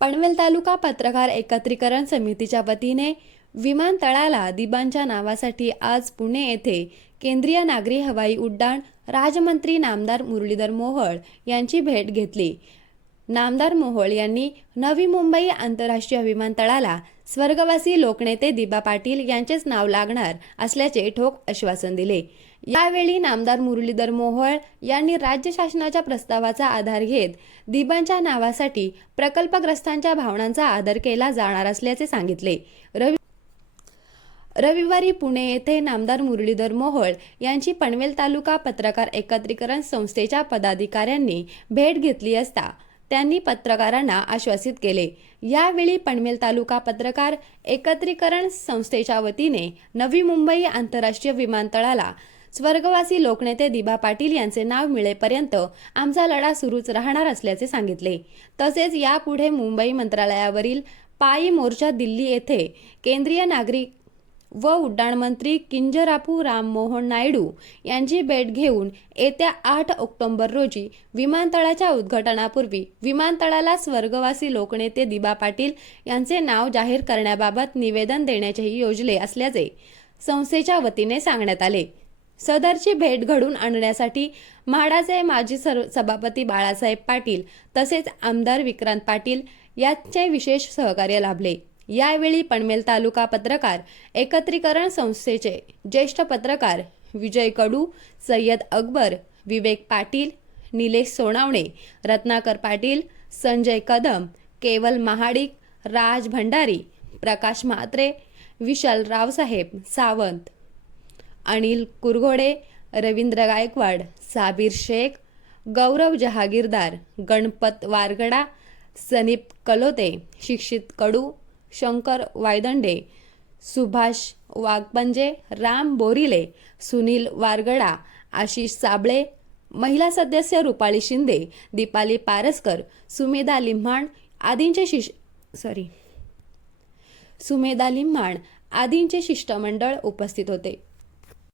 पनवेल तालुका पत्रकार एकत्रीकरण समितीच्या वतीने विमानतळाला दिबांच्या नावासाठी आज पुणे येथे केंद्रीय नागरी हवाई उड्डाण राजमंत्री नामदार मुरलीधर मोहोळ यांची भेट घेतली. नामदार मोहोळ यांनी नवी मुंबई आंतरराष्ट्रीय विमानतळाला स्वर्गवासी लोकनेते दिबा पाटील यांचेच नाव लागणार असल्याचे ठोक आश्वासन दिले. यावेळी नामदार मुरलीधर मोहोळ यांनी राज्य शासनाच्या प्रस्तावाचा आधार घेत दिबांच्या नावासाठी प्रकल्पग्रस्तांच्या भावनांचा आदर केला जाणार असल्याचे सांगितले. रवि रविवारी पुणे येथे नामदार मुरलीधर मोहोळ यांची पनवेल तालुका पत्रकार एकत्रीकरण संस्थेच्या पदाधिकाऱ्यांनी भेट घेतली असता त्यांनी पत्रकारांना आश्वासित केले. यावेळी पनवेल तालुका पत्रकार एकत्रीकरण संस्थेच्या वतीने नवी मुंबई आंतरराष्ट्रीय विमानतळाला स्वर्गवासी लोकनेते दिभा पाटील यांचे नाव मिळेपर्यंत आमचा लढा सुरूच राहणार असल्याचे सांगितले. तसेच यापुढे मुंबई मंत्रालयावरील पायी मोर्चा दिल्ली येथे केंद्रीय नागरिक व उड्डाण मंत्री किंजरापू राममोहन नायडू यांची भेट घेऊन येत्या आठ ऑक्टोबर रोजी विमानतळाच्या उद्घाटनापूर्वी विमानतळाला स्वर्गवासी लोकनेते दिबा पाटील यांचे नाव जाहीर करण्याबाबत निवेदन देण्याचेही योजले असल्याचे संस्थेच्या वतीने सांगण्यात आले. सदरची भेट घडून आणण्यासाठी म्हाडाचे माजी सर सभापती बाळासाहेब पाटील तसेच आमदार विक्रांत पाटील यांचे विशेष सहकार्य लाभले. यावेळी पनवेल तालुका पत्रकार एकत्रीकरण संस्थेचे ज्येष्ठ पत्रकार विजय कडू सय्यद अकबर विवेक पाटील निलेश सोनावणे रत्नाकर पाटील संजय कदम केवल महाडिक राज भंडारी प्रकाश म्हात्रे विशाल रावसाहेब सावंत अनिल कुरघोडे रवींद्र गायकवाड साबीर शेख गौरव जहागीरदार गणपत वारगडा सनीप कलोते शिक्षित कडू शंकर वायदंडे सुभाष वाघपंजे राम बोरिले सुनील वारगडा आशिष साबळे महिला सदस्य रुपाली शिंदे दीपाली पारसकर सुमेधा लिम्हाण आदींचे शिश सॉरी सुमेधा लिम्हाण आदींचे शिष्टमंडळ उपस्थित होते.